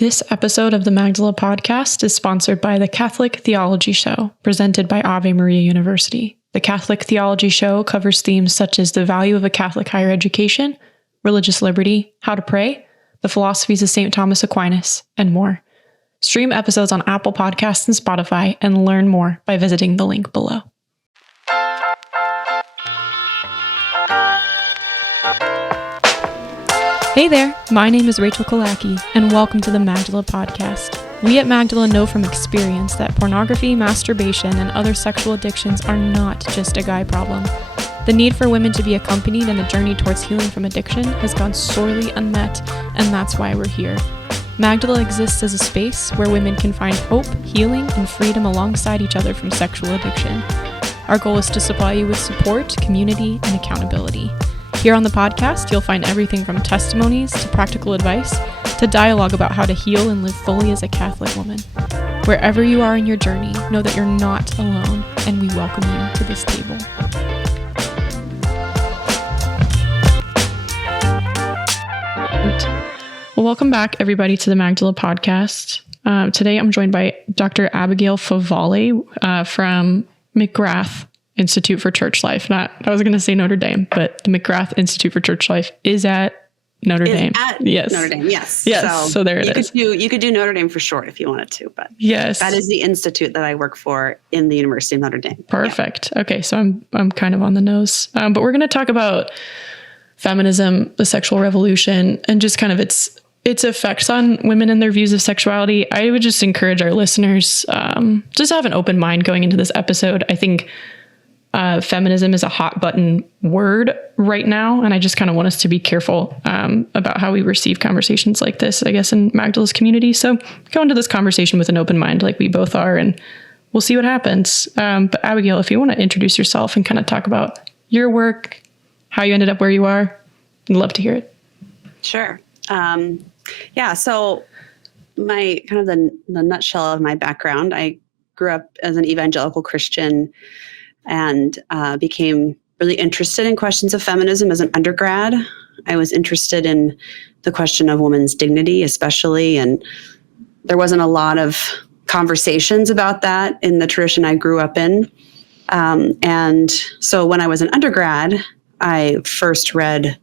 This episode of the Magdala podcast is sponsored by the Catholic Theology Show, presented by Ave Maria University. The Catholic Theology Show covers themes such as the value of a Catholic higher education, religious liberty, how to pray, the philosophies of St. Thomas Aquinas, and more. Stream episodes on Apple Podcasts and Spotify and learn more by visiting the link below. Hey there, my name is Rachael and welcome to the Magdala podcast. We at Magdala know from experience that pornography, masturbation, and other sexual addictions are not just a guy problem. The need for women to be accompanied in a journey towards healing from addiction has gone sorely unmet, and that's why we're here. Magdala exists as a space where women can find hope, healing, and freedom alongside each other from sexual addiction. Our goal is to supply you with support, community, and accountability. Here on the podcast, you'll find everything from testimonies to practical advice to dialogue about how to heal and live fully as a Catholic woman. Wherever you are in your journey, know that you're not alone, and we welcome you to this table. Well, welcome back, everybody, to the Magdala podcast. Today, I'm joined by Dr. Abigail Favale from McGrath Institute for Church Life. I was going to say Notre Dame, but the McGrath Institute for Church Life is at Notre Dame. Yes. Notre Dame, yes. Yes, so there it is. You could do Notre Dame for short if you wanted to, but yes, that is the institute that I work for in the University of Notre Dame. Perfect. Yeah. Okay, so I'm kind of on the nose, but we're going to talk about feminism, the sexual revolution, and just kind of its effects on women and their views of sexuality. I would just encourage our listeners just have an open mind going into this episode. I think feminism is a hot button word right now, and I just kind of want us to be careful about how we receive conversations like this, I guess, in Magdala's community. So go into this conversation with an open mind like we both are, and we'll see what happens. But Abigail, if you want to introduce yourself and kind of talk about your work, how you ended up where you are, I'd love to hear it. Sure. So my kind of the nutshell of my background, I grew up as an evangelical Christian and became really interested in questions of feminism as an undergrad. I was interested in the question of women's dignity, especially, and there wasn't a lot of conversations about that in the tradition I grew up in. And so when I was an undergrad, I first read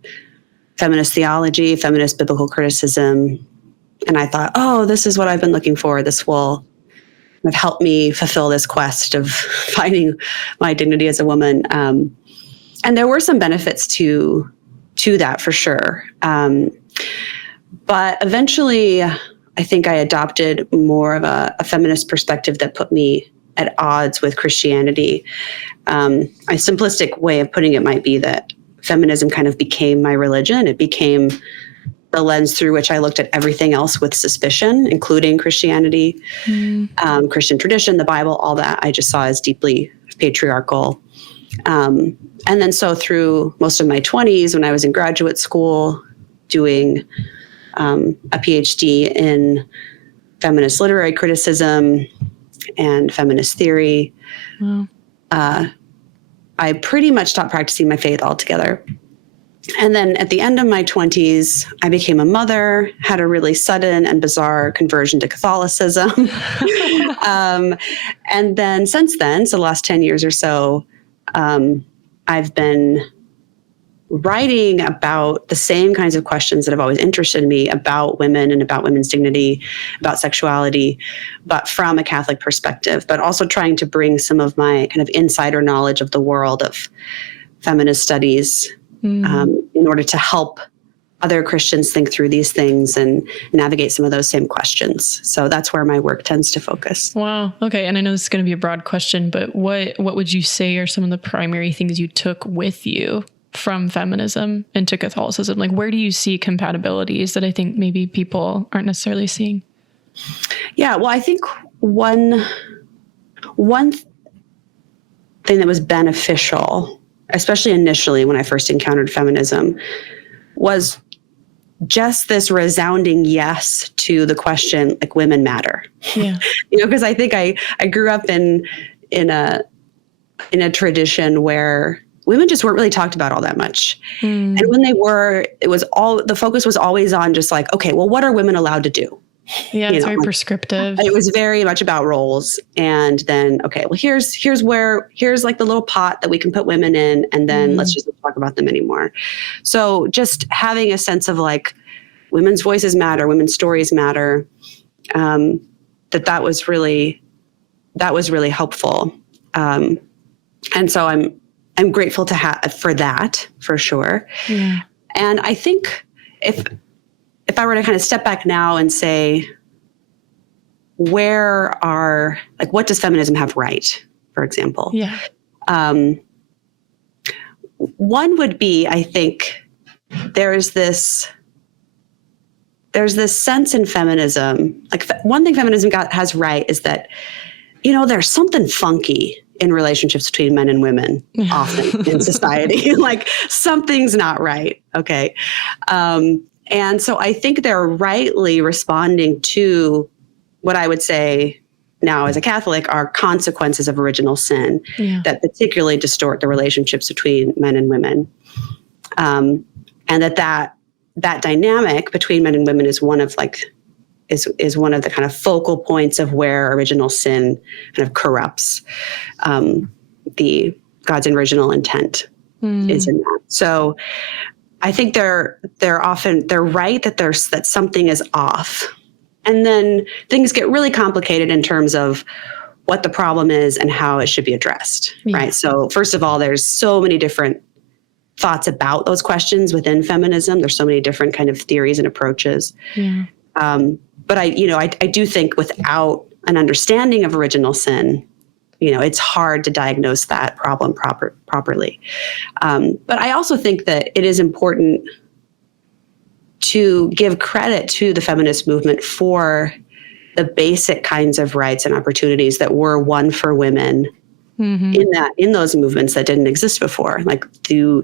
feminist theology, feminist biblical criticism, and I thought, oh, this is what I've been looking for. This will have helped me fulfill this quest of finding my dignity as a woman. And there were some benefits to that for sure. But eventually, I think I adopted more of a feminist perspective that put me at odds with Christianity. A simplistic way of putting it might be that feminism kind of became my religion. It became the lens through which I looked at everything else with suspicion, including Christianity, Christian tradition, the Bible, all that I just saw as deeply patriarchal. And then so through most of my 20s, when I was in graduate school doing a PhD in feminist literary criticism and feminist theory, I pretty much stopped practicing my faith altogether. And then at the end of my 20s, I became a mother, had a really sudden and bizarre conversion to Catholicism. And then since then, so the last 10 years or so, I've been writing about the same kinds of questions that have always interested me about women and about women's dignity, about sexuality, but from a Catholic perspective, but also trying to bring some of my kind of insider knowledge of the world of feminist studies in order to help other Christians think through these things and navigate some of those same questions. So that's where my work tends to focus. Wow. Okay. And I know this is going to be a broad question, but what would you say are some of the primary things you took with you from feminism into Catholicism? Like, where do you see compatibilities that I think maybe people aren't necessarily seeing? Yeah, well, I think one thing that was beneficial, especially initially when I first encountered feminism, was just this resounding yes to the question, like, women matter. Yeah. Because I think I grew up in a tradition where women just weren't really talked about all that much. And when they were, the focus was always on just like, okay, well, what are women allowed to do? Yeah, it's very prescriptive. It was very much about roles. And then, okay, well, here's like the little pot that we can put women in, and then let's just not talk about them anymore. So just having a sense of like women's voices matter, women's stories matter, that was really helpful. And so I'm grateful for that, for sure. Yeah. And I think if I were to kind of step back now and say, what does feminism have right, for example? Yeah. One would be, I think, there's this sense in feminism, like one thing feminism has right is that, there's something funky in relationships between men and women often in society. Like something's not right. Okay. And so I think they're rightly responding to what I would say now as a Catholic are consequences of original sin that particularly distort the relationships between men and women. And that dynamic between men and women is one of one of the kind of focal points of where original sin kind of corrupts God's original intent is in that. So I think they're right that something is off. And then things get really complicated in terms of what the problem is and how it should be addressed, right? So first of all, there's so many different thoughts about those questions within feminism. There's so many different kind of theories and approaches. Yeah. But I do think without an understanding of original sin, it's hard to diagnose that problem properly. But I also think that it is important to give credit to the feminist movement for the basic kinds of rights and opportunities that were won for women in those movements that didn't exist before. Like the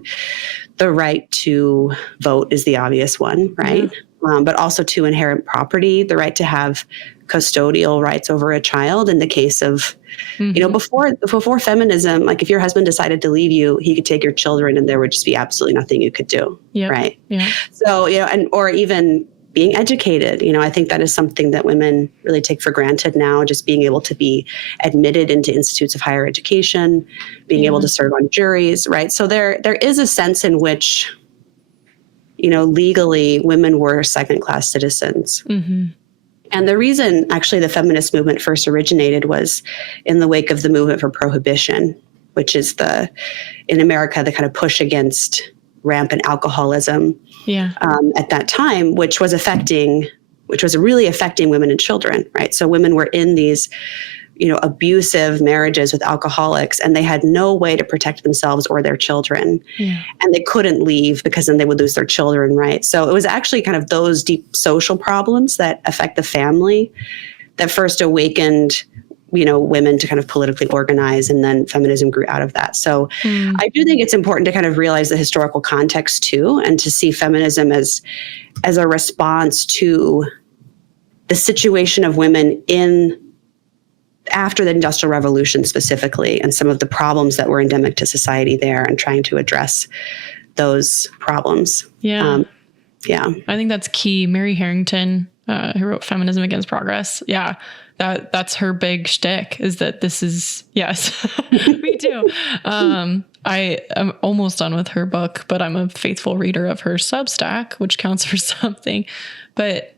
right to vote is the obvious one, right? But also to inherit property, the right to have custodial rights over a child in the case of, before feminism, like if your husband decided to leave you, he could take your children and there would just be absolutely nothing you could do. Right. Yeah. So, or even being educated, I think that is something that women really take for granted now, just being able to be admitted into institutes of higher education, being able to serve on juries. Right. So there is a sense in which, legally women were second-class citizens. And the reason actually the feminist movement first originated was in the wake of the movement for prohibition, which is in America, the kind of push against rampant alcoholism at that time, which was really affecting women and children, right? So women were in these, abusive marriages with alcoholics, and they had no way to protect themselves or their children. And they couldn't leave because then they would lose their children, right? So it was actually kind of those deep social problems that affect the family that first awakened, women to kind of politically organize, and then feminism grew out of that. So I do think it's important to kind of realize the historical context too, and to see feminism as a response to the situation of women after the Industrial Revolution specifically, and some of the problems that were endemic to society there, and trying to address those problems. I think that's key. Mary Harrington, who wrote Feminism Against Progress. Yeah. That's her big shtick, is that this is, yes, me too. I am almost done with her book, but I'm a faithful reader of her Substack, which counts for something. But,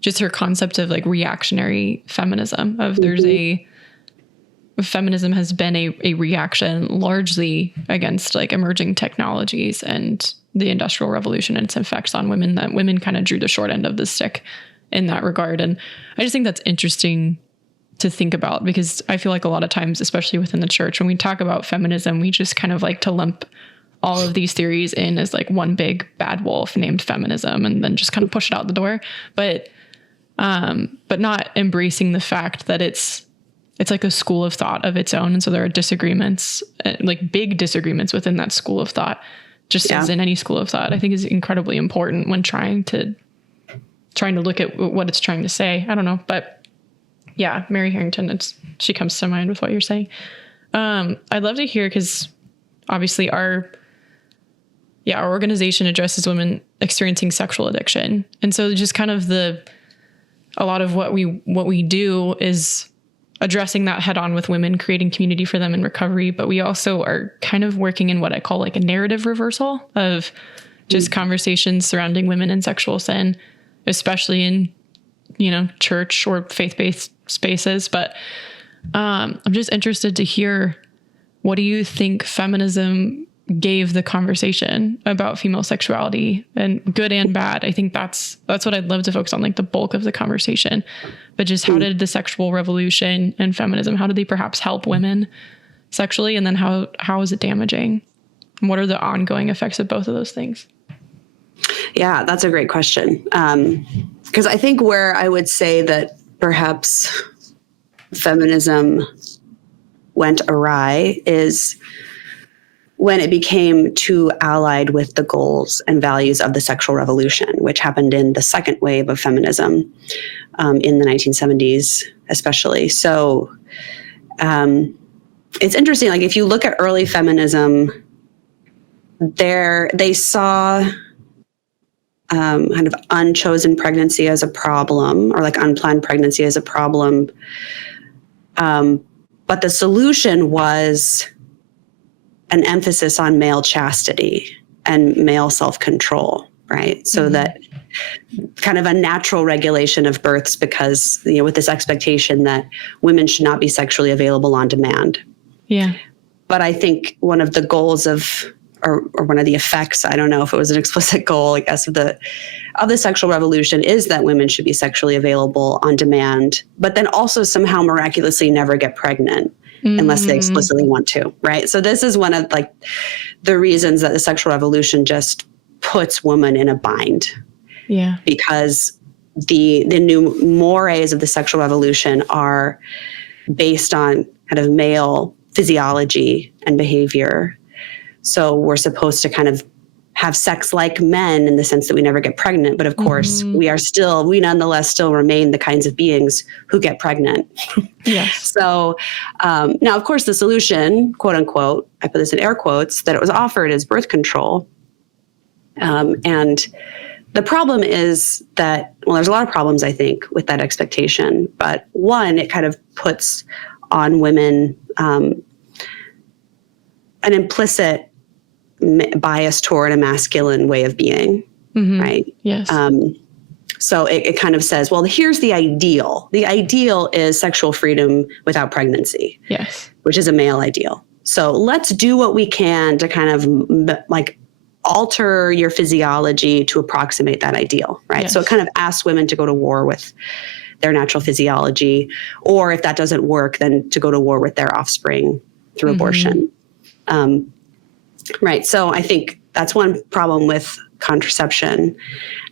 just her concept of like reactionary feminism, of feminism has been a reaction largely against like emerging technologies and the Industrial Revolution and its effects on women, that women kind of drew the short end of the stick in that regard. And I just think that's interesting to think about, because I feel like a lot of times, especially within the church, when we talk about feminism, we just kind of like to lump all of these theories in as like one big bad wolf named feminism, and then just kind of push it out the door. But not embracing the fact that it's like a school of thought of its own. And so there are disagreements, like big disagreements within that school of thought, just as in any school of thought, I think is incredibly important when trying to look at what it's trying to say. I don't know, but yeah, Mary Harrington, she comes to mind with what you're saying. I'd love to hear, because obviously our organization addresses women experiencing sexual addiction. And so just kind of the a lot of what we do is addressing that head on with women, creating community for them in recovery. But we also are kind of working in what I call like a narrative reversal of just conversations surrounding women and sexual sin, especially in, church or faith-based spaces. But I'm just interested to hear, what do you think feminism gave the conversation about female sexuality, and good and bad? I think that's what I'd love to focus on, like the bulk of the conversation. But just how did the sexual revolution and feminism, how did they perhaps help women sexually? And then how is it damaging? And what are the ongoing effects of both of those things? Yeah, that's a great question. Because I think where I would say that perhaps feminism went awry is when it became too allied with the goals and values of the sexual revolution, which happened in the second wave of feminism in the 1970s, especially. So it's interesting. Like if you look at early feminism, they saw kind of unchosen pregnancy as a problem, or like unplanned pregnancy as a problem. But the solution was an emphasis on male chastity and male self-control, right? So that kind of a natural regulation of births, because, with this expectation that women should not be sexually available on demand. Yeah. But I think one of the goals or one of the effects, I don't know if it was an explicit goal, I guess, of the sexual revolution, is that women should be sexually available on demand, but then also somehow miraculously never get pregnant unless they explicitly want to, right? So this is one of like the reasons that the sexual revolution just puts women in a bind. Yeah. Because the new mores of the sexual revolution are based on kind of male physiology and behavior. So we're supposed to kind of have sex like men in the sense that we never get pregnant. But of course, we nonetheless still remain the kinds of beings who get pregnant. Yes. So now, of course, the solution, quote unquote, I put this in air quotes, that it was offered is birth control. And the problem is that, well, there's a lot of problems, I think, with that expectation. But one, it kind of puts on women an implicit bias toward a masculine way of being, right? Yes. So it kind of says, well, here's the ideal. The ideal is sexual freedom without pregnancy. Yes. Which is a male ideal. So let's do what we can to kind of like alter your physiology to approximate that ideal, right? Yes. So it kind of asks women to go to war with their natural physiology, or if that doesn't work, then to go to war with their offspring through abortion. Right. So I think that's one problem with contraception.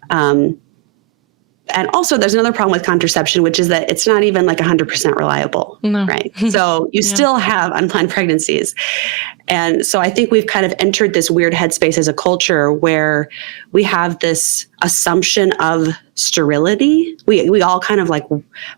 And also there's another problem with contraception, which is that it's not even like 100% reliable. No. Right. So you still have unplanned pregnancies. And so I think we've kind of entered this weird headspace as a culture where we have this assumption of sterility. We all kind of like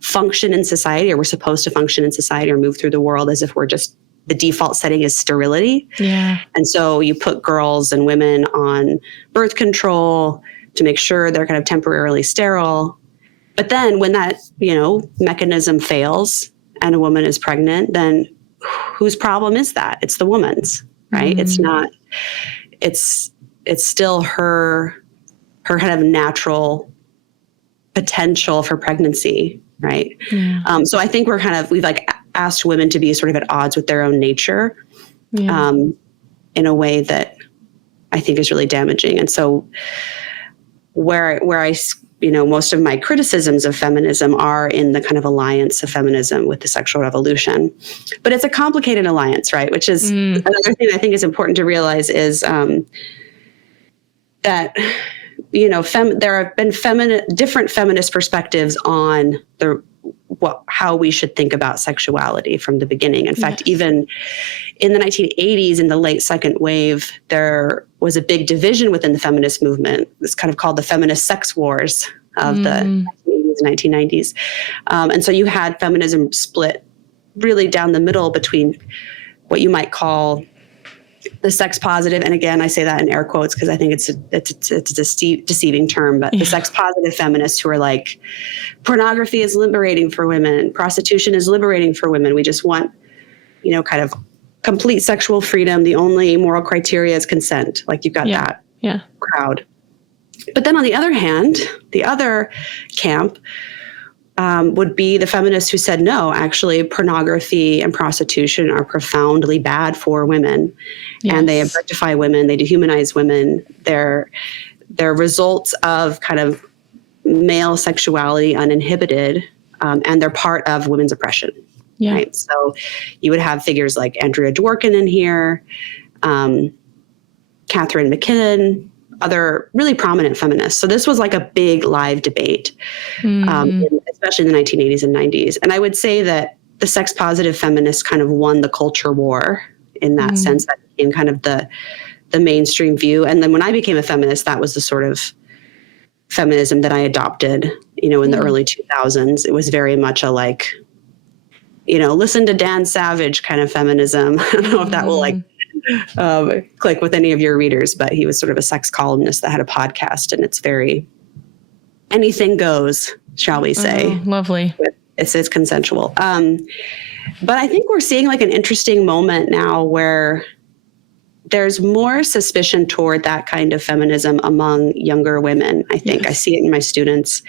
function in society, or we're supposed to function in society or move through the world as if we're just, the default setting is sterility. Yeah. And so you put girls and women on birth control to make sure they're kind of temporarily sterile. But then when that, mechanism fails and a woman is pregnant, then whose problem is that? It's the woman's, right? It's not, it's still her kind of natural potential for pregnancy, right? Yeah. So I think we've like asked women to be sort of at odds with their own nature, in a way that I think is really damaging. And so where I, most of my criticisms of feminism are in the kind of alliance of feminism with the sexual revolution, but it's a complicated alliance, right? Which is another thing I think is important to realize is that, there have been different feminist perspectives on how we should think about sexuality from the beginning. In fact, even in the 1980s, in the late second wave, there was a big division within the feminist movement. It's kind of called the feminist sex wars of the 1980s and 1990s. And so you had feminism split really down the middle between what you might call the sex positive, and again, I say that in air quotes because I think it's a deceiving term, but the sex positive feminists who are like, pornography is liberating for women, prostitution is liberating for women. We just want, kind of complete sexual freedom. The only moral criteria is consent. Like you've got that crowd. But then on the other hand, the other camp would be the feminists who said, no, actually pornography and prostitution are profoundly bad for women. Yes. And they objectify women, they dehumanize women. They're results of kind of male sexuality uninhibited, and they're part of women's oppression. Yeah. Right? So you would have figures like Andrea Dworkin in here, Catherine McKinnon, other really prominent feminists. So this was like a big live debate, especially in the 1980s and 90s. And I would say that the sex positive feminists kind of won the culture war in that sense. That became kind of the mainstream view. And then when I became a feminist, that was the sort of feminism that I adopted, in the early 2000s. It was very much a like, listen to Dan Savage kind of feminism. I don't know if that will click with any of your readers, but he was sort of a sex columnist that had a podcast, and it's very anything goes, shall we say. Oh, lovely. It's consensual. But I think we're seeing like an interesting moment now where there's more suspicion toward that kind of feminism among younger women. I think I see it in my students.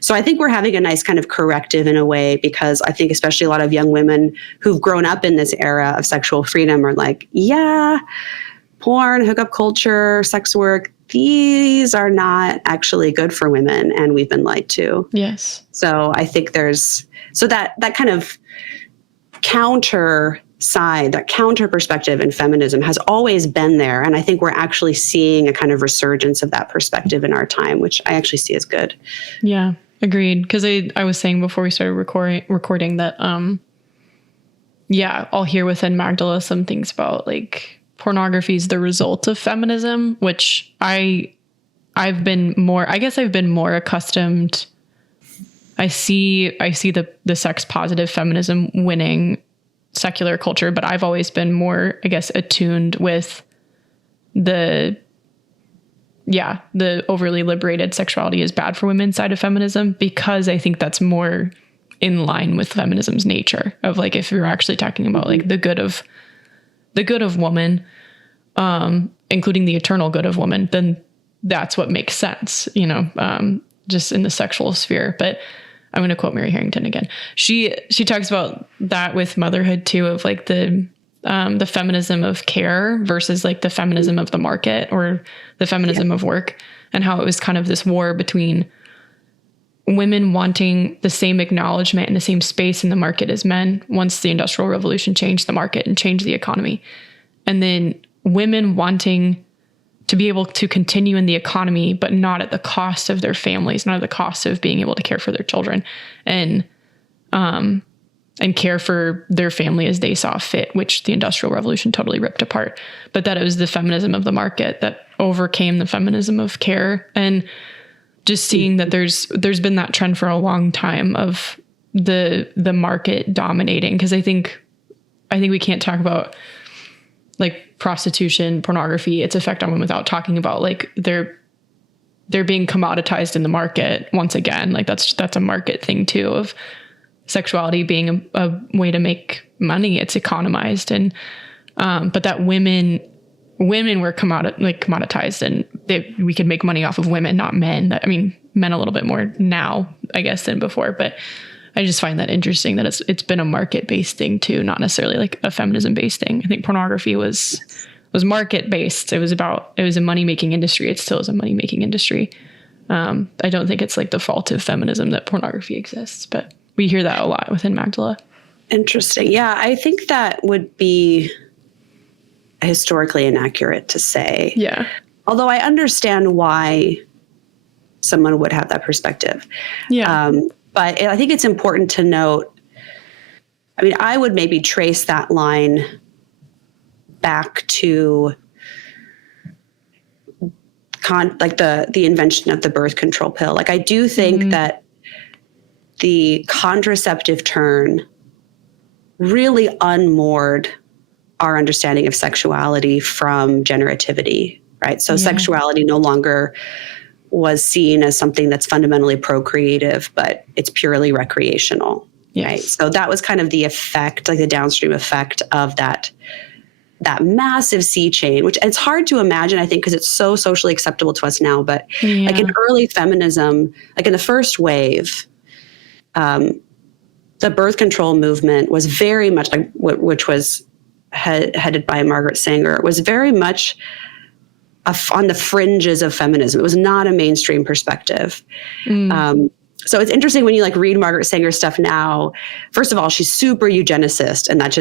So I think we're having a nice kind of corrective in a way, because I think especially a lot of young women who've grown up in this era of sexual freedom are like, yeah, porn, hookup culture, sex work, these are not actually good for women, and we've been lied to. Yes. So I think there's that kind of counter side, that counter perspective in feminism has always been there. And I think we're actually seeing a kind of resurgence of that perspective in our time, which I actually see as good. Yeah, agreed. Because I was saying before we started recording that, I'll hear within Magdala some things about like pornography is the result of feminism, which I've been more accustomed. I see the sex positive feminism winning secular culture, but I've always been more, I guess, attuned with the overly liberated sexuality is bad for women side of feminism, because I think that's more in line with feminism's nature of like, if you're actually talking about like the good of woman, including the eternal good of woman, then that's what makes sense, just in the sexual sphere. But I'm going to quote Mary Harrington again. She talks about that with motherhood too, of like the feminism of care versus like the feminism of the market or the feminism of work, and how it was kind of this war between women wanting the same acknowledgement and the same space in the market as men once the Industrial Revolution changed the market and changed the economy. And then women wanting to be able to continue in the economy, but not at the cost of their families, not at the cost of being able to care for their children and care for their family as they saw fit, which the Industrial Revolution totally ripped apart. But that it was the feminism of the market that overcame the feminism of care. And just seeing that there's been that trend for a long time of the market dominating. Cause I think we can't talk about like prostitution, pornography, its effect on women without talking about like they're being commoditized in the market once again. Like that's a market thing too, of sexuality being a way to make money. It's economized, and but that women were commoditized, and we could make money off of women, not men. I mean, men a little bit more now, I guess, than before, but I just find that interesting that it's been a market-based thing too, not necessarily like a feminism-based thing. I think pornography was market-based. It was a money-making industry. It still is a money-making industry. I don't think it's like the fault of feminism that pornography exists, but we hear that a lot within Magdala. Interesting. Yeah, I think that would be historically inaccurate to say. Yeah. Although I understand why someone would have that perspective. Yeah. But I think it's important to note, I mean, I would maybe trace that line back to the invention of the birth control pill. Like, I do think that the contraceptive turn really unmoored our understanding of sexuality from generativity, right? So sexuality no longer was seen as something that's fundamentally procreative, but it's purely recreational, right? So that was kind of the effect, like the downstream effect of that massive sea change, which it's hard to imagine, I think, because it's so socially acceptable to us now. But like in early feminism, like in the first wave, the birth control movement was very much like, which was headed by Margaret Sanger, was very much on the fringes of feminism. It was not a mainstream perspective. So it's interesting when you like read Margaret Sanger's stuff now. First of all, she's super eugenicist, and that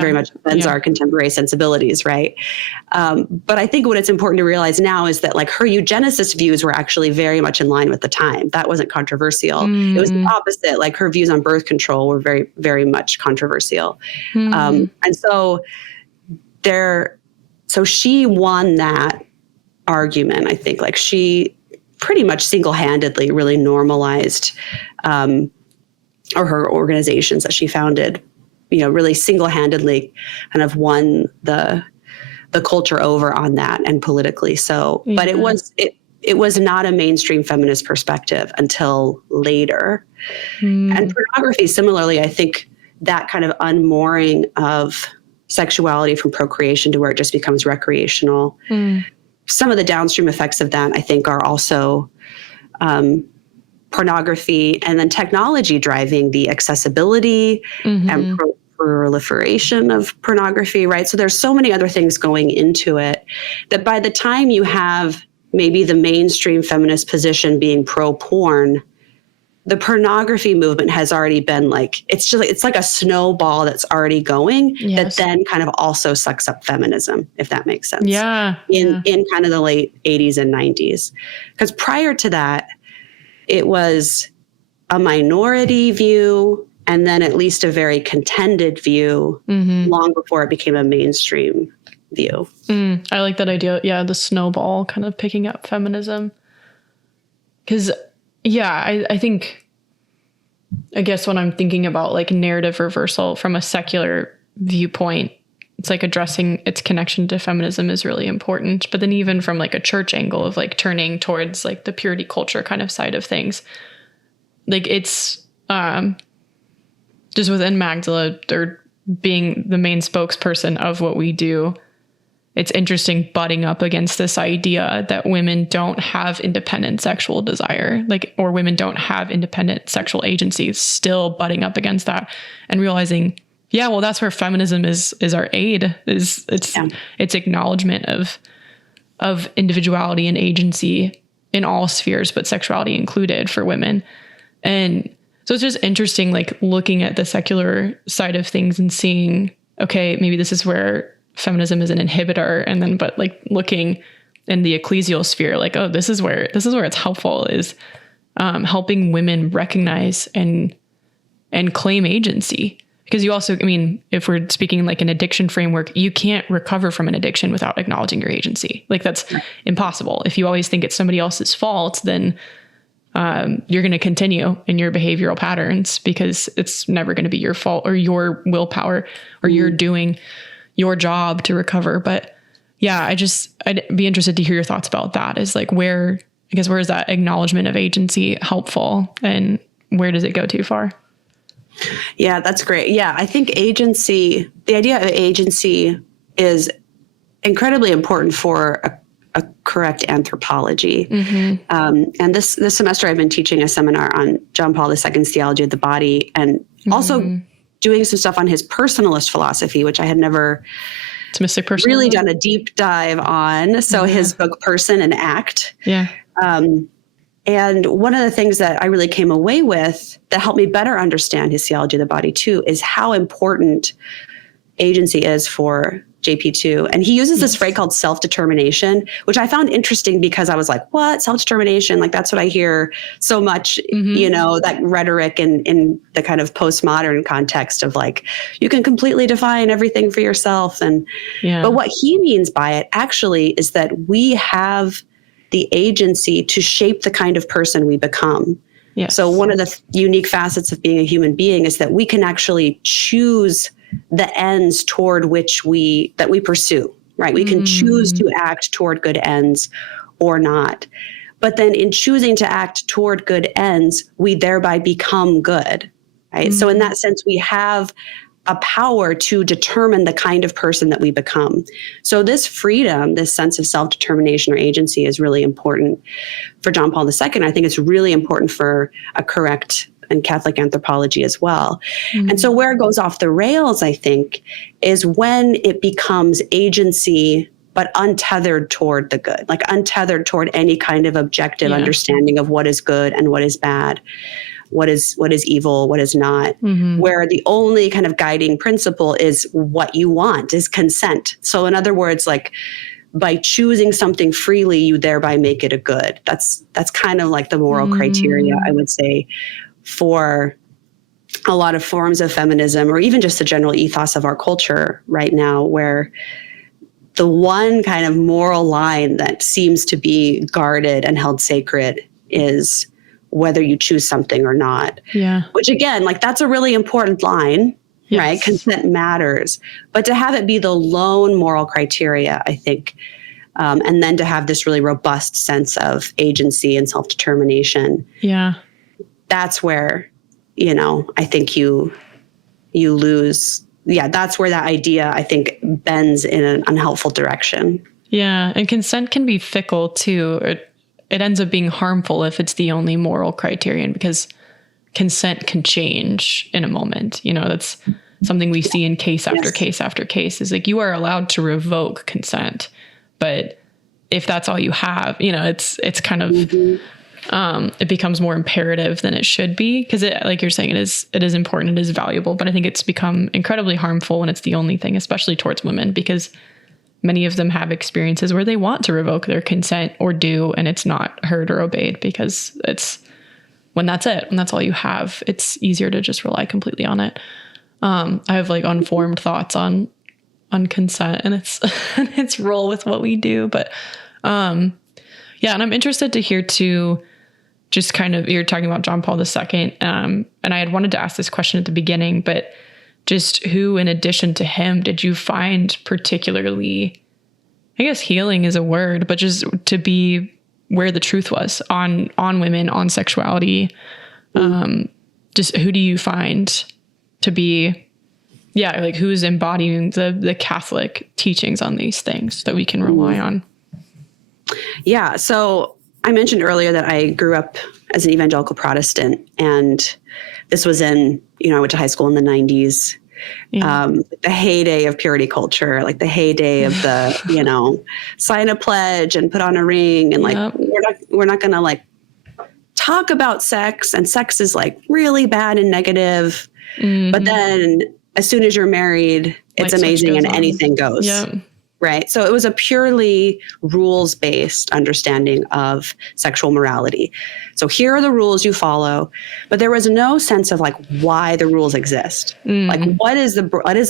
very much bends our contemporary sensibilities, right? But I think what it's important to realize now is that like her eugenicist views were actually very much in line with the time. That wasn't controversial. It was the opposite. Like her views on birth control were very, very much controversial. And so she won that argument, I think. Like she pretty much single-handedly really normalized, or her organizations that she founded, really single-handedly kind of won the culture over on that and politically. So, but it was not a mainstream feminist perspective until later. And pornography, similarly, I think that kind of unmooring of sexuality from procreation to where it just becomes recreational. Some of the downstream effects of that, I think, are also pornography and then technology driving the accessibility and proliferation of pornography, right? So there's so many other things going into it that by the time you have maybe the mainstream feminist position being pro-porn, the pornography movement has already been like, it's like a snowball that's already going that then kind of also sucks up feminism, if that makes sense. In kind of the late 80s and 90s. Because prior to that, it was a minority view and then at least a very contended view long before it became a mainstream view. I like that idea. Yeah, the snowball kind of picking up feminism. Because I think, I guess when I'm thinking about like narrative reversal from a secular viewpoint, it's like addressing its connection to feminism is really important. But then even from like a church angle of like turning towards like the purity culture kind of side of things, like it's just within Magdala, or being the main spokesperson of what we do, it's interesting butting up against this idea that women don't have independent sexual desire, like, or women don't have independent sexual agency, still butting up against that and realizing, well, that's where feminism is our aid, it's acknowledgement of individuality and agency in all spheres, but sexuality included for women. And so it's just interesting, like looking at the secular side of things and seeing, okay, maybe this is where feminism is an inhibitor, and then but like looking in the ecclesial sphere, like, oh, this is where it's helpful, is helping women recognize and claim agency. Because you also, I mean, if we're speaking like an addiction framework, you can't recover from an addiction without acknowledging your agency. Like that's impossible. If you always think it's somebody else's fault, then you're going to continue in your behavioral patterns because it's never going to be your fault or your willpower or you're doing your job to recover. But yeah, I'd be interested to hear your thoughts about that. Is like where is that acknowledgement of agency helpful, and where does it go too far? Yeah, that's great. Yeah, I think agency, the idea of agency is incredibly important for a correct anthropology. And this semester I've been teaching a seminar on John Paul II's theology of the body, and also doing some stuff on his personalist philosophy, which I had never really done a deep dive on. So his book, Person and Act. And one of the things that I really came away with that helped me better understand his theology of the body too, is how important agency is for JP2. And he uses this phrase called self-determination, which I found interesting because I was like, what? Self-determination? Like, that's what I hear so much, that rhetoric in the kind of postmodern context of like, you can completely define everything for yourself. But what he means by it actually is that we have the agency to shape the kind of person we become. So one of the unique facets of being a human being is that we can actually choose the ends toward which we pursue, right? We can choose to act toward good ends or not. But then in choosing to act toward good ends, we thereby become good, right? So in that sense, we have a power to determine the kind of person that we become. So this freedom, this sense of self-determination or agency is really important for John Paul II. I think it's really important for a correct and Catholic anthropology as well. And so where it goes off the rails, I think, is when it becomes agency, but untethered toward the good, like untethered toward any kind of objective understanding of what is good and what is bad, what is evil, what is not, where the only kind of guiding principle is what you want, is consent. So in other words, like by choosing something freely, you thereby make it a good. That's kind of like the moral criteria, I would say, for a lot of forms of feminism, or even just the general ethos of our culture right now, where the one kind of moral line that seems to be guarded and held sacred is whether you choose something or not. Yeah. Which again, like that's a really important line, right? Consent matters. But to have it be the lone moral criteria, I think, and then to have this really robust sense of agency and self-determination. Yeah. That's where, I think you lose. Yeah, that's where that idea, I think, bends in an unhelpful direction. Yeah, and consent can be fickle too. It ends up being harmful if it's the only moral criterion, because consent can change in a moment. That's something we see in case after case after case, is like you are allowed to revoke consent. But if that's all you have, it's kind of, it becomes more imperative than it should be, because like you're saying, it is important, it is valuable, but I think it's become incredibly harmful when it's the only thing, especially towards women, because many of them have experiences where they want to revoke their consent or do, and it's not heard or obeyed, because it's when that's all you have, it's easier to just rely completely on it. I have like unformed thoughts on consent and its role with what we do, but and I'm interested to hear too, just kind of, you're talking about John Paul II. And I had wanted to ask this question at the beginning, but just who, in addition to him, did you find particularly, I guess healing is a word, but just to be where the truth was on women, on sexuality? Just who do you find to be, like who's embodying the Catholic teachings on these things that we can rely on? Yeah. So I mentioned earlier that I grew up as an evangelical Protestant, and this was in, I went to high school in the 90s, the heyday of purity culture, like the heyday of the, sign a pledge and put on a ring. And like, we're not going to like talk about sex, and sex is like really bad and negative. But then as soon as you're married, it's amazing and anything goes. Yeah. Right. So it was a purely rules-based understanding of sexual morality. So here are the rules you follow, but there was no sense of like why the rules exist. Like what is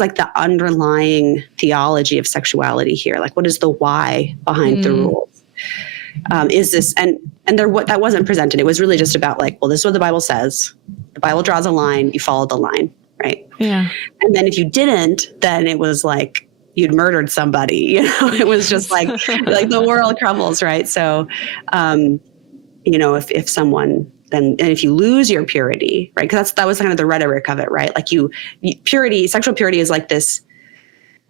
like the underlying theology of sexuality here? Like what is the why behind the rules? Is this, and that wasn't presented. It was really just about like, well, this is what the Bible says. The Bible draws a line, you follow the line, right? Yeah. And then if you didn't, then it was like, you'd murdered somebody, it was just like the world crumbles. Right. So, if someone then, and if you lose your purity, right. Cause that was kind of the rhetoric of it, right? Like sexual purity is like this.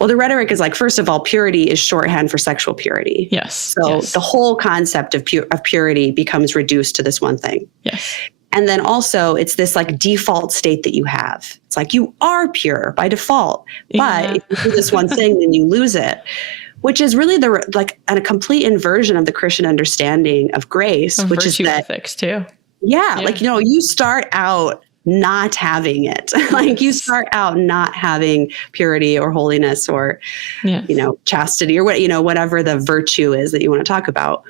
Well, the rhetoric is like, first of all, purity is shorthand for sexual purity. Yes. So the whole concept of purity becomes reduced to this one thing. Yes. And then also it's this like default state that you have. It's like you are pure by default, but if you do this one thing, then you lose it, which is really a complete inversion of the Christian understanding of grace, which is that ethics too. Yeah. Like, you start out not having it. Like you start out not having purity or holiness or, chastity or whatever the virtue is that you want to talk about.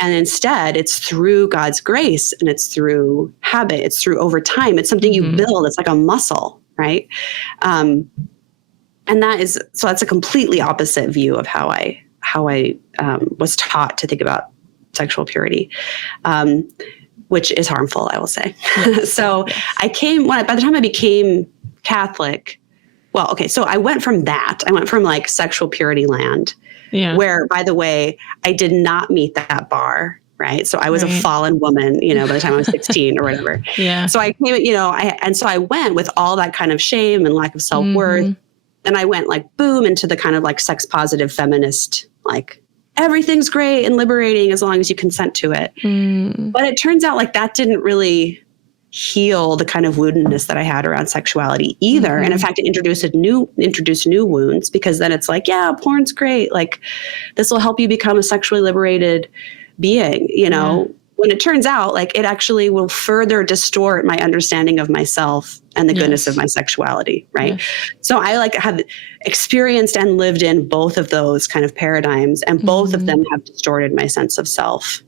And instead, it's through God's grace, and it's through habit. It's through over time. It's something you build. It's like a muscle, right? And that's a completely opposite view of how I was taught to think about sexual purity, which is harmful, I will say. So by the time I became Catholic, well, okay, so I went from like sexual purity land, where, by the way, I did not meet that bar. Right. So I was a fallen woman, by the time I was 16 or whatever. Yeah. So I came, so I went with all that kind of shame and lack of self-worth. Mm-hmm. And I went like, boom, into the kind of like sex positive feminist, like everything's great and liberating as long as you consent to it. But it turns out like that didn't really heal the kind of woundedness that I had around sexuality either. And in fact, it introduced new wounds, because then it's like, yeah, porn's great. Like this will help you become a sexually liberated being, when it turns out like it actually will further distort my understanding of myself and the goodness of my sexuality. Right. So I like have experienced and lived in both of those kind of paradigms, and both of them have distorted my sense of self.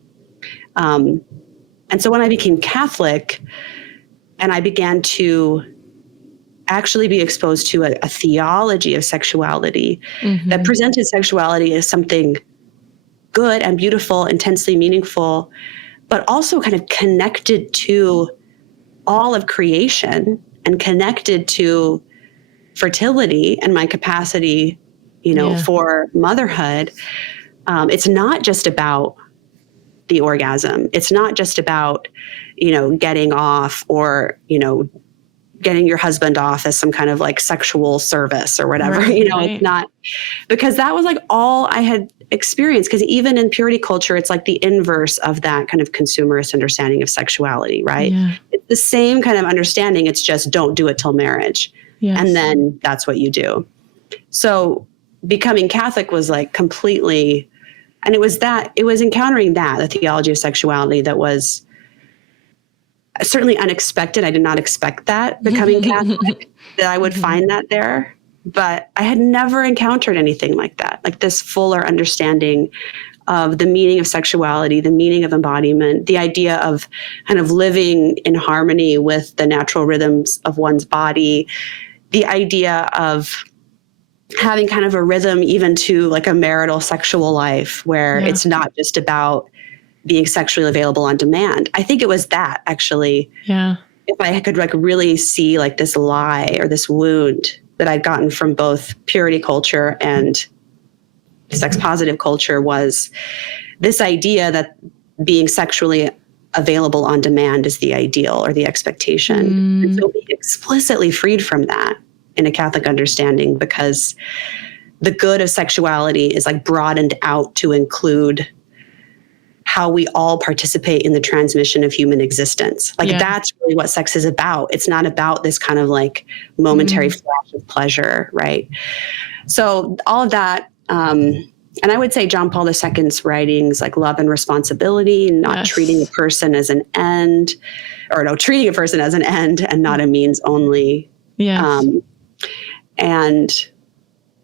And so when I became Catholic and I began to actually be exposed to a theology of sexuality that presented sexuality as something good and beautiful, intensely meaningful, but also kind of connected to all of creation and connected to fertility and my capacity, for motherhood. It's not just about the orgasm. It's not just about, getting off or, getting your husband off as some kind of like sexual service or whatever, It's not, because that was like all I had experienced. Because even in purity culture, it's like the inverse of that kind of consumerist understanding of sexuality, right? Yeah. It's the same kind of understanding. It's just don't do it till marriage. Yes. And then that's what you do. So becoming Catholic was like completely, and it was encountering the theology of sexuality that was certainly unexpected. I did not expect that becoming Catholic, that I would find that there, but I had never encountered anything like that, like this fuller understanding of the meaning of sexuality, the meaning of embodiment, the idea of kind of living in harmony with the natural rhythms of one's body, the idea of having kind of a rhythm even to like a marital sexual life where it's not just about being sexually available on demand. I think it was that actually. Yeah. If I could like really see like this lie or this wound that I'd gotten from both purity culture and sex positive culture, was this idea that being sexually available on demand is the ideal or the expectation. And so being explicitly freed from that in a Catholic understanding, because the good of sexuality is like broadened out to include how we all participate in the transmission of human existence. Like that's really what sex is about. It's not about this kind of like momentary flash of pleasure, right? So all of that, and I would say John Paul II's writings, like Love and Responsibility, not treating a person as an end, or no, treating a person as an end and not a means only. And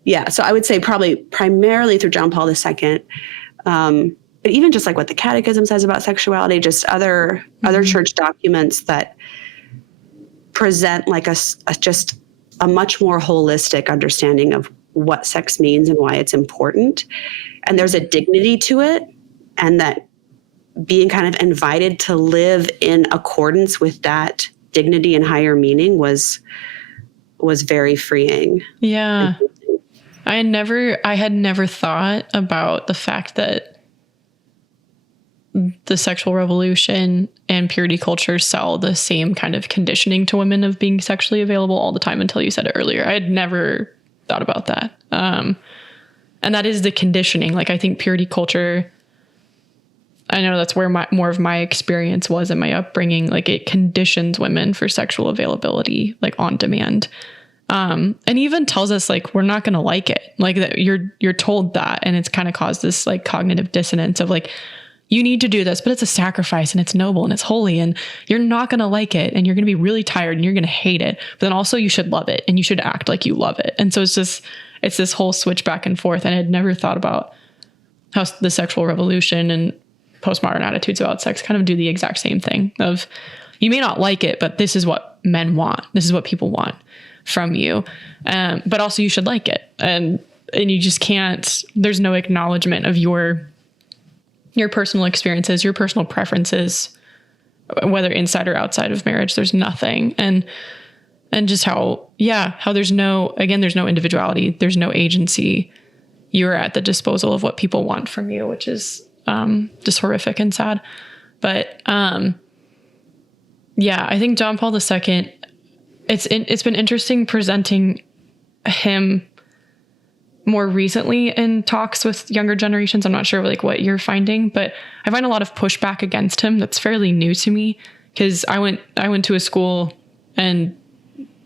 yeah, so I would say probably primarily through John Paul II, but even just like what the Catechism says about sexuality, just other church documents that present like just a much more holistic understanding of what sex means and why it's important. And there's a dignity to it, and that being kind of invited to live in accordance with that dignity and higher meaning was very freeing. Yeah. I had never thought about the fact that the sexual revolution and purity culture sell the same kind of conditioning to women of being sexually available all the time, until you said it earlier. I had never thought about that. And that is the conditioning. Like, I think purity culture, I know that's where more of my experience was in my upbringing. Like, it conditions women for sexual availability, like on demand. And even tells us like, we're not going to like it. Like that you're told that, and it's kind of caused this like cognitive dissonance of like, you need to do this, but it's a sacrifice and it's noble and it's holy and you're not going to like it and you're going to be really tired and you're going to hate it. But then also you should love it and you should act like you love it. And so it's this whole switch back and forth. And I'd never thought about how the sexual revolution and postmodern attitudes about sex kind of do the exact same thing of, you may not like it, but this is what men want. This is what people want from you. But also you should like it. And you just can't, there's no acknowledgement of your personal experiences, your personal preferences, whether inside or outside of marriage. There's nothing. And And just how there's no individuality, there's no agency. You're at the disposal of what people want from you, which is just horrific and sad. But I think John Paul II, it's been interesting presenting him more recently in talks with younger generations. I'm not sure like what you're finding, but I find a lot of pushback against him that's fairly new to me, because I went to a school and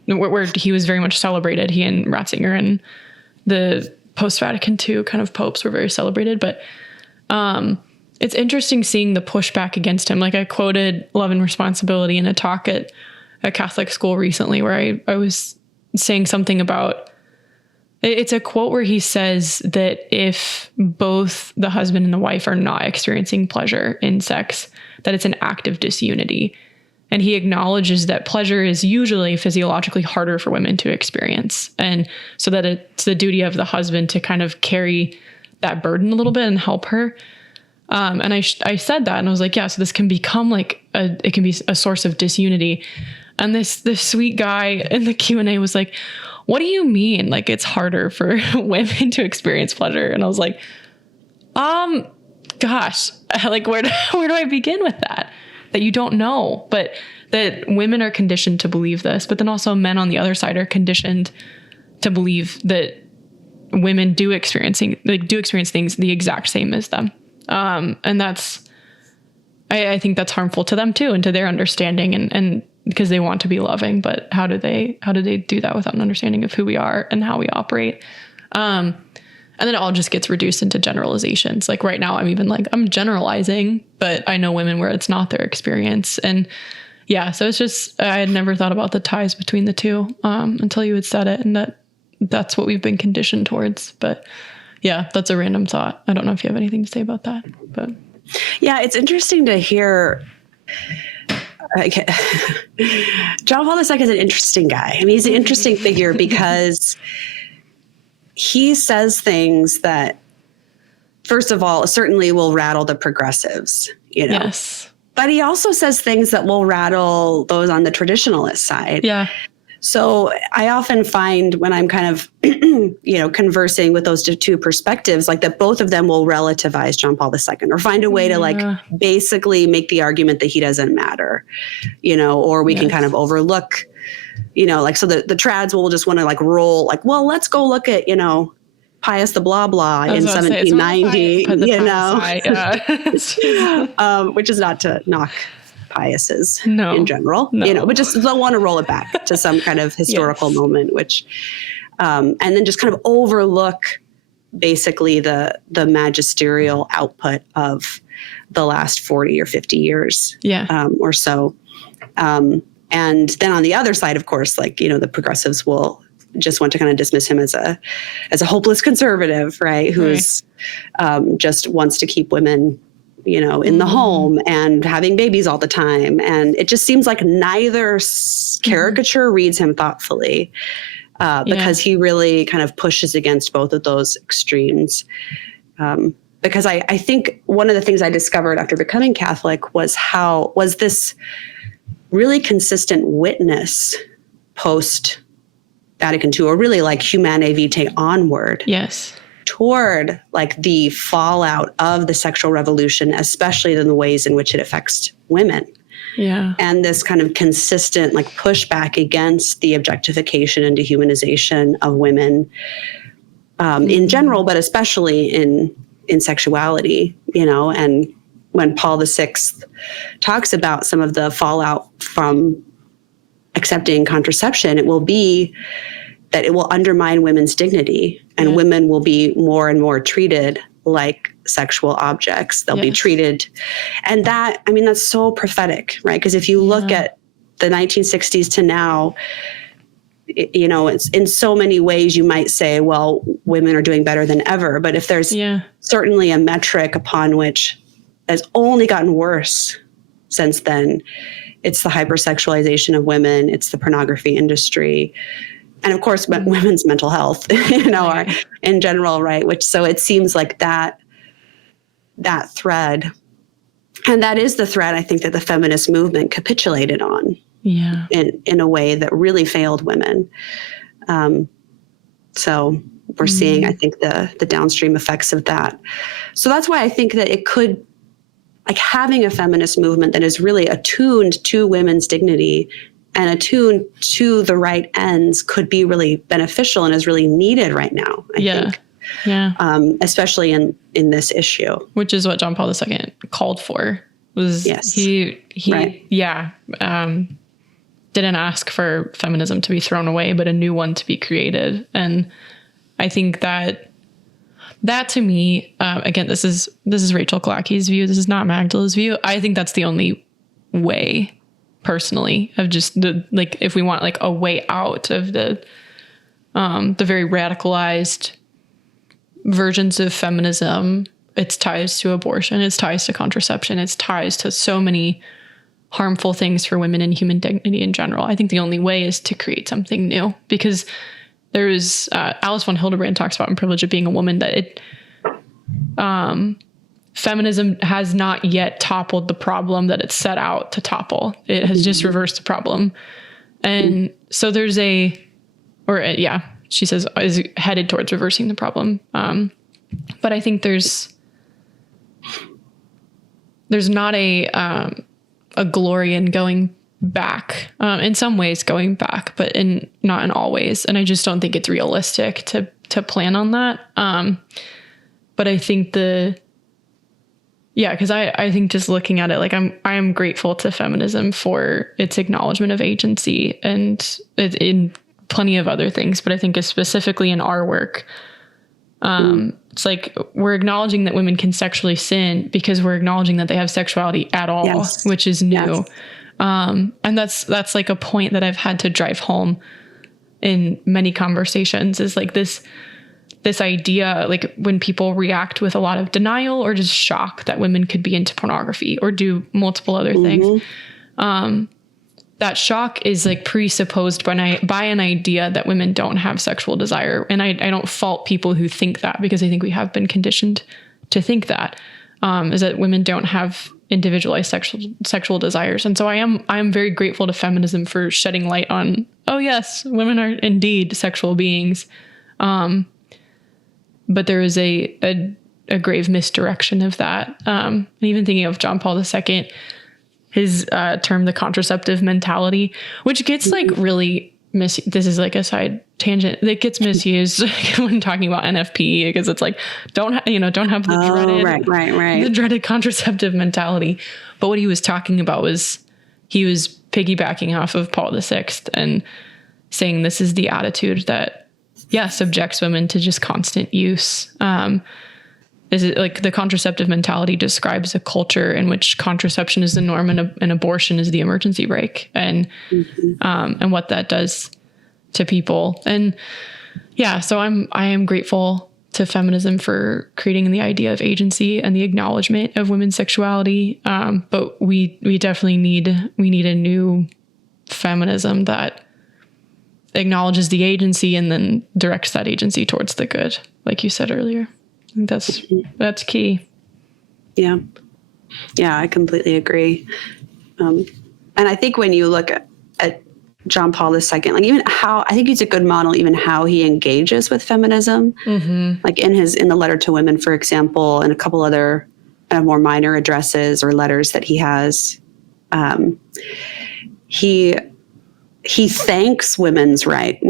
where he was very much celebrated. He and Ratzinger and the post-Vatican II kind of popes were very celebrated. But it's interesting seeing the pushback against him. Like, I quoted Love and Responsibility in a talk at a Catholic school recently, where I was saying something about, it's a quote where he says that if both the husband and the wife are not experiencing pleasure in sex, that it's an act of disunity. And he acknowledges that pleasure is usually physiologically harder for women to experience. And so that it's the duty of the husband to kind of carry that burden a little bit and help her. And I said that, and I was like, yeah, so this can become it can be a source of disunity. And this sweet guy in the Q&A was like, what do you mean? Like, it's harder for women to experience pleasure? And I was like, gosh, like, where do I begin with that? That you don't know, but that women are conditioned to believe this, but then also men on the other side are conditioned to believe that women do experience things the exact same as them. And that's, I think that's harmful to them too, and to their understanding, and because they want to be loving, but how do they do that without an understanding of who we are and how we operate? And then it all just gets reduced into generalizations. Like right now, I'm generalizing, but I know women where it's not their experience. And yeah, so it's just, I had never thought about the ties between the two until you had said it, and that's what we've been conditioned towards. But yeah, that's a random thought. I don't know if you have anything to say about that, but. Yeah, it's interesting to hear. John Paul II is an interesting guy. I mean, he's an interesting figure because he says things that, first of all, certainly will rattle the progressives, Yes. But he also says things that will rattle those on the traditionalist side. Yeah. So I often find when I'm kind of, conversing with those two perspectives, like that both of them will relativize John Paul II or find a way to basically make the argument that he doesn't matter, or we can kind of overlook, so the trads will just want to roll well, let's go look at, Pius the blah blah in 1790, which is not to knock Piuses in general, but just don't want to roll it back to some kind of historical moment, which, and then just kind of overlook basically the magisterial output of the last 40 or 50 years or so. And then on the other side, of course, the progressives will just want to kind of dismiss him as a hopeless conservative, right? Who's just wants to keep women in the home and having babies all the time. And it just seems like neither caricature reads him thoughtfully, because he really kind of pushes against both of those extremes. Because I think one of the things I discovered after becoming Catholic was this really consistent witness post Vatican II, or really Humanae Vitae onward. Yes. Toward the fallout of the sexual revolution, especially in the ways in which it affects women. Yeah. And this kind of consistent pushback against the objectification and dehumanization of women in general, but especially in sexuality, and when Paul VI talks about some of the fallout from accepting contraception, it will be that it will undermine women's dignity, and women will be more and more treated like sexual objects. They'll be treated. And that's so prophetic, right? Because if you look at the 1960s to now, it's in so many ways you might say, well, women are doing better than ever. But if there's certainly a metric upon which has only gotten worse since then, it's the hypersexualization of women, it's the pornography industry, and of course, women's mental health, are in general, right? So it seems like that thread, and that is the thread I think that the feminist movement capitulated on, in a way that really failed women. So we're seeing, I think, the downstream effects of that. So that's why I think that it could, like, having a feminist movement that is really attuned to women's dignity and attuned to the right ends could be really beneficial and is really needed right now, I think. Yeah. Especially in this issue. Which is what John Paul II called for. Was he didn't ask for feminism to be thrown away, but a new one to be created. And I think that to me, again, this is Rachael Kalacki's view. This is not Magdala's view. I think that's the only way, personally, of just if we want like a way out of the very radicalized versions of feminism. Its ties to abortion, its ties to contraception, its ties to so many harmful things for women and human dignity in general. I think the only way is to create something new, because there's Alice von Hildebrand talks about in Privilege of Being a Woman that feminism has not yet toppled the problem that it set out to topple. It has just reversed the problem. And so there's she says is headed towards reversing the problem. But I think there's not a glory in going back, in some ways going back, but not in all ways. And I just don't think it's realistic to plan on that. But I think because I think just looking at it, like I am grateful to feminism for its acknowledgement of agency and in plenty of other things. But I think specifically in our work, it's like we're acknowledging that women can sexually sin because we're acknowledging that they have sexuality at all, which is new. Yes. And that's like a point that I've had to drive home in many conversations, is like this idea, like when people react with a lot of denial or just shock that women could be into pornography or do multiple other things. That shock is like presupposed by an idea that women don't have sexual desire. And I don't fault people who think that, because I think we have been conditioned to think that, is that women don't have individualized sexual desires. And so I am very grateful to feminism for shedding light on, oh yes, women are indeed sexual beings. But there is a grave misdirection of that. And even thinking of John Paul II, his term, the contraceptive mentality, which gets like really this is like a side tangent that gets misused when talking about NFP, because it's like, don't have the dreaded contraceptive mentality. But what he was talking about was he was piggybacking off of Paul VI and saying this is the attitude that, subjects women to just constant use. Is it like the contraceptive mentality describes a culture in which contraception is the norm and abortion is the emergency brake, and what that does to people. And so I am grateful to feminism for creating the idea of agency and the acknowledgement of women's sexuality. But we definitely need a new feminism that acknowledges the agency and then directs that agency towards the good, like you said earlier. I think that's key. Yeah, I completely agree. And I think when you look at John Paul II, like even how, I think he's a good model, even how he engages with feminism, like in the letter to women, for example, and a couple other kind of more minor addresses or letters that he has. He thanks women's rights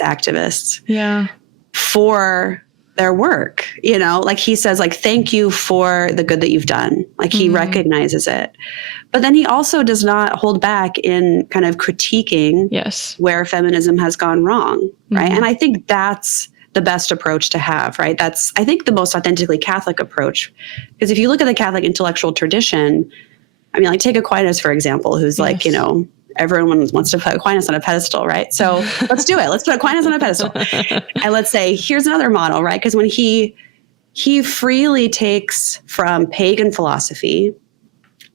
activists. For their work, like he says, like, thank you for the good that you've done. Like he recognizes it, but then he also does not hold back in kind of critiquing where feminism has gone wrong. Right. And I think that's the best approach to have, right? That's, I think, the most authentically Catholic approach, because if you look at the Catholic intellectual tradition, I mean, like take Aquinas, for example, who's like, everyone wants to put Aquinas on a pedestal, right? So let's do it. Let's put Aquinas on a pedestal. And let's say, here's another model, right? Because when he freely takes from pagan philosophy,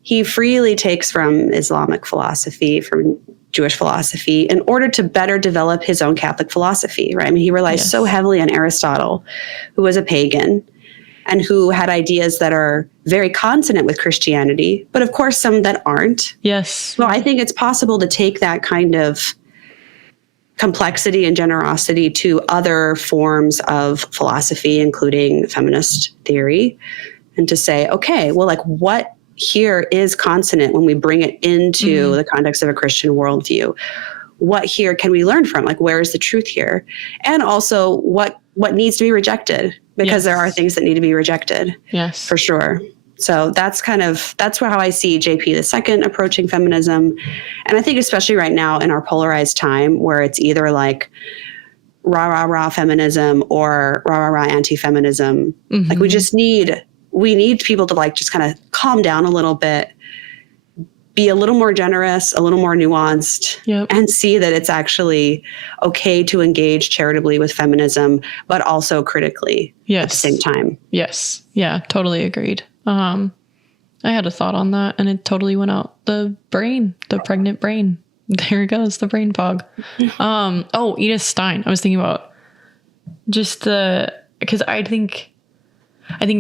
he freely takes from Islamic philosophy, from Jewish philosophy, in order to better develop his own Catholic philosophy, right? I mean, he relies so heavily on Aristotle, who was a pagan. and who had ideas that are very consonant with Christianity, but of course some that aren't. Yes. So I think it's possible to take that kind of complexity and generosity to other forms of philosophy, including feminist theory, and to say, okay, well, like what here is consonant when we bring it into the context of a Christian worldview? What here can we learn from? Like, where is the truth here? And also what needs to be rejected, because there are things that need to be rejected. Yes, for sure. So that's how I see JP II approaching feminism. And I think especially right now in our polarized time where it's either like rah, rah, rah feminism or rah, rah, rah anti-feminism, like we need people to like just kind of calm down a little bit, be a little more generous, a little more nuanced, and see that it's actually okay to engage charitably with feminism, but also critically at the same time. Yes. Yeah, totally agreed. I had a thought on that and it totally went out. The pregnant brain. There it goes, the brain fog. Edith Stein. I was thinking about just because I think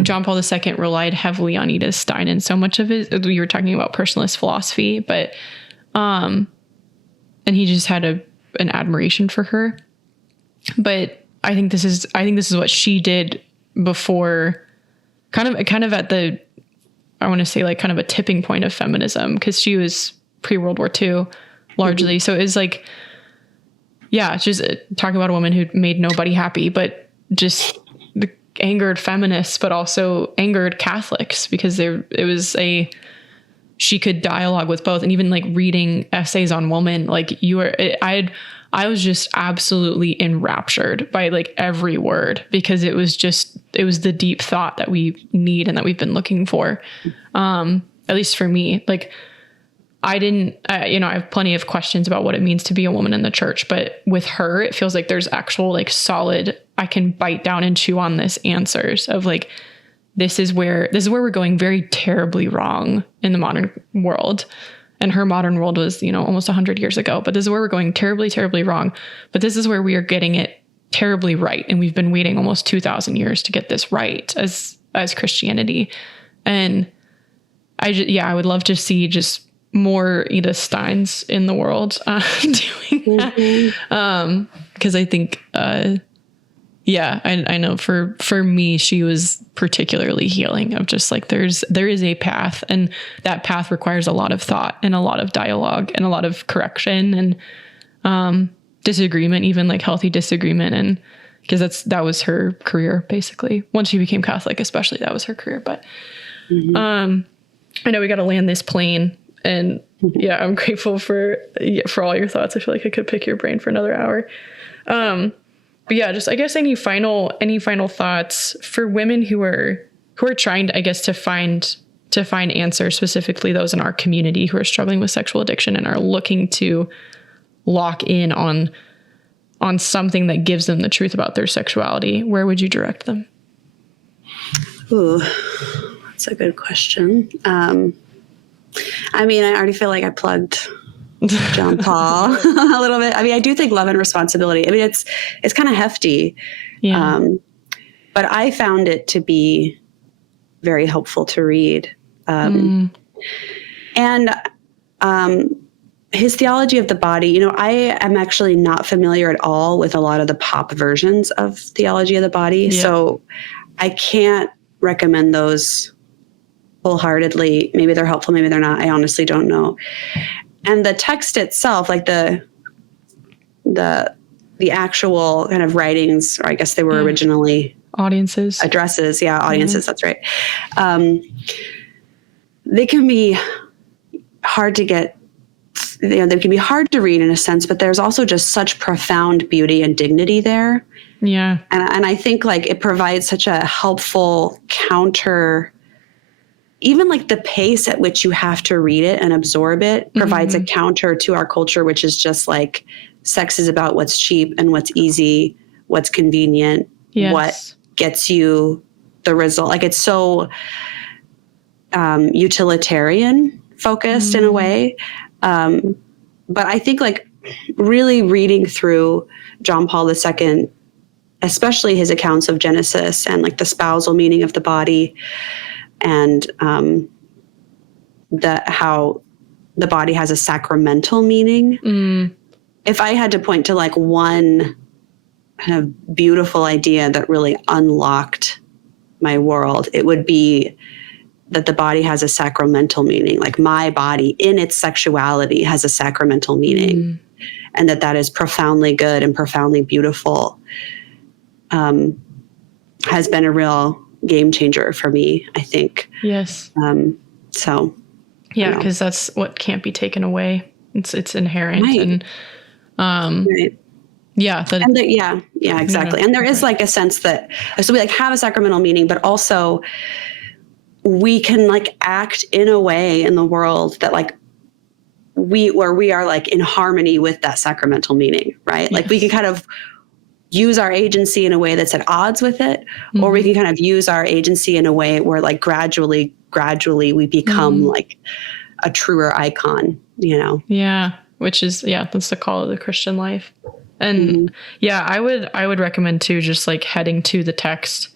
John Paul II relied heavily on Edith Stein, and so much of it, we were talking about personalist philosophy, but, and he just had an admiration for her. But I think this is what she did before, kind of at the, I want to say like kind of a tipping point of feminism, because she was pre-World War II largely. So it was like, just talking about a woman who made nobody happy, but just angered feminists, but also angered Catholics, because she could dialogue with both. And even like reading essays on woman, like I was just absolutely enraptured by like every word, because it was the deep thought that we need and that we've been looking for. At least for me, like I have plenty of questions about what it means to be a woman in the church, but with her, it feels like there's actual like solid, I can bite down and chew on this answers of like, this is where we're going very terribly wrong in the modern world. And her modern world was, almost 100 years ago, but this is where we're going terribly, terribly wrong. But this is where we are getting it terribly right. And we've been waiting almost 2,000 years to get this right as Christianity. And I would love to see just more Edith Steins in the world doing that. Because I think, I know for me, she was particularly healing of just like, there is a path, and that path requires a lot of thought and a lot of dialogue and a lot of correction and disagreement, even like healthy disagreement. And because that was her career, basically. Once she became Catholic, especially, that was her career. But I know we got to land this plane. And I'm grateful for all your thoughts. I feel like I could pick your brain for another hour. But just, I guess, any final thoughts for women who are trying to, I guess, to find answers, specifically those in our community who are struggling with sexual addiction and are looking to lock in on something that gives them the truth about their sexuality. Where would you direct them? Ooh, that's a good question. I already feel like I plugged John Paul a little bit. I do think Love and Responsibility. It's kind of hefty. Yeah. But I found it to be very helpful to read. And his theology of the body, I am actually not familiar at all with a lot of the pop versions of theology of the body. Yeah. So I can't recommend those wholeheartedly. Maybe they're helpful, maybe they're not. I honestly don't know. And the text itself, like the actual kind of writings, or I guess they were originally audiences, addresses. Yeah. Audiences. That's right. They can be hard to get, they can be hard to read in a sense, but there's also just such profound beauty and dignity there. Yeah. And I think like it provides such a helpful counter. Even like the pace at which you have to read it and absorb it provides a counter to our culture, which is just like sex is about what's cheap and what's easy, what's convenient, what gets you the result. Like it's so utilitarian focused in a way. But I think like really reading through John Paul II especially his accounts of Genesis and like the spousal meaning of the body, and how the body has a sacramental meaning. If I had to point to like one kind of beautiful idea that really unlocked my world, it would be that the body has a sacramental meaning. Like my body in its sexuality has a sacramental meaning, and that is profoundly good and profoundly beautiful. Has been a real game changer for me, I think. Yes. So. Yeah, because that's what can't be taken away. It's inherent. Right. And right. Yeah. Exactly. And there is like a sense that, so we like have a sacramental meaning, but also we can like act in a way in the world that like where we are like in harmony with that sacramental meaning, right? Yes. Like we can kind of use our agency in a way that's at odds with it, or we can kind of use our agency in a way where like gradually we become like a truer icon, you know? Yeah. Which is, that's the call of the Christian life. And I would recommend too, just like heading to the text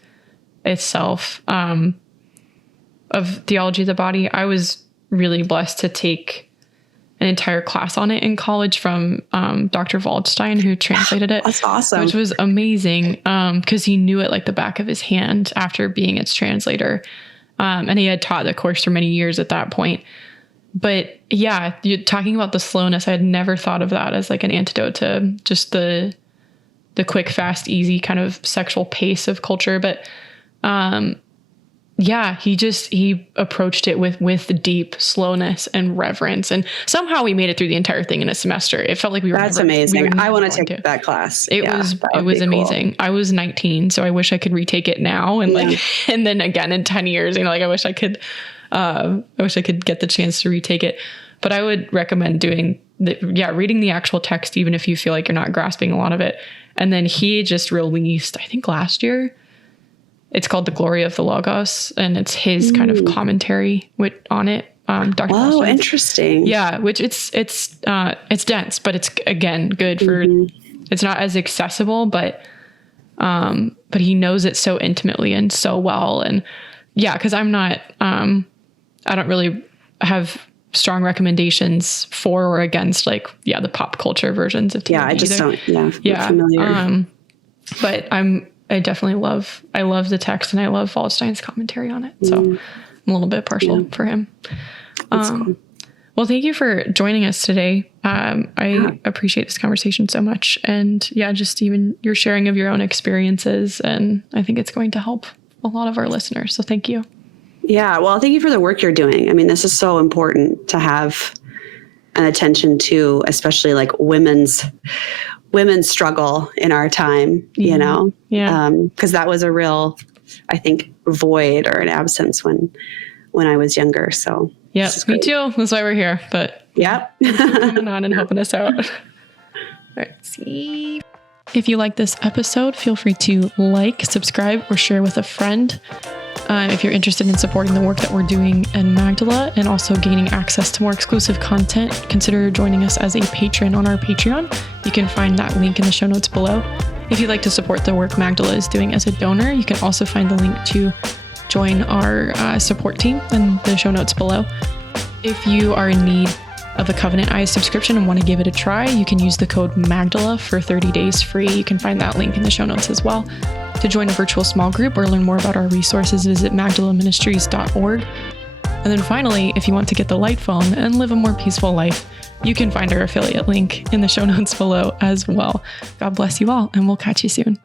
itself, of theology of the body. I was really blessed to take an entire class on it in college from, Dr. Waldstein, who translated it. That's awesome. Which was amazing. Cause he knew it like the back of his hand after being its translator. And he had taught the course for many years at that point. But yeah, you're talking about the slowness. I had never thought of that as like an antidote to just the quick, fast, easy kind of sexual pace of culture. But, he approached it with deep slowness and reverence. And somehow we made it through the entire thing in a semester. It felt like we were. That's amazing. I want to take that class. It was amazing. Cool. I was 19, so I wish I could retake it now. And and then again in 10 years, I wish I could get the chance to retake it. But I would recommend reading the actual text, even if you feel like you're not grasping a lot of it. And then he just released, I think last year, it's called The Glory of the Logos, and it's his kind of commentary on it. Dr. Oh, interesting. Yeah, which it's dense, but it's again good for. It's not as accessible, but he knows it so intimately and so well, and because I'm not. I don't really have strong recommendations for or against the pop culture versions of TV. Yeah, I just either. don't. Yeah. Familiar. But I definitely love the text, and I love Waldstein's commentary on it. So I'm a little bit partial for him. Cool. Well, thank you for joining us today. I appreciate this conversation so much. And just even your sharing of your own experiences. And I think it's going to help a lot of our listeners. So thank you. Yeah. Well, thank you for the work you're doing. I mean, this is so important to have an attention to, especially like women's struggle in our time, you know? Yeah. Because that was a real, I think, void or an absence when I was younger. So yeah, me too. That's why we're here. But coming on and helping us out. All right. See. If you like this episode, feel free to like, subscribe, or share with a friend. If you're interested in supporting the work that we're doing in Magdala and also gaining access to more exclusive content, consider joining us as a patron on our Patreon. You can find that link in the show notes below. If you'd like to support the work Magdala is doing as a donor, you can also find the link to join our support team in the show notes below. If you are in need of a Covenant Eyes subscription and want to give it a try, you can use the code Magdala for 30 days free. You can find that link in the show notes as well. To join a virtual small group or learn more about our resources, visit magdalaministries.org. And then finally, if you want to get the light phone and live a more peaceful life, you can find our affiliate link in the show notes below as well. God bless you all, and we'll catch you soon.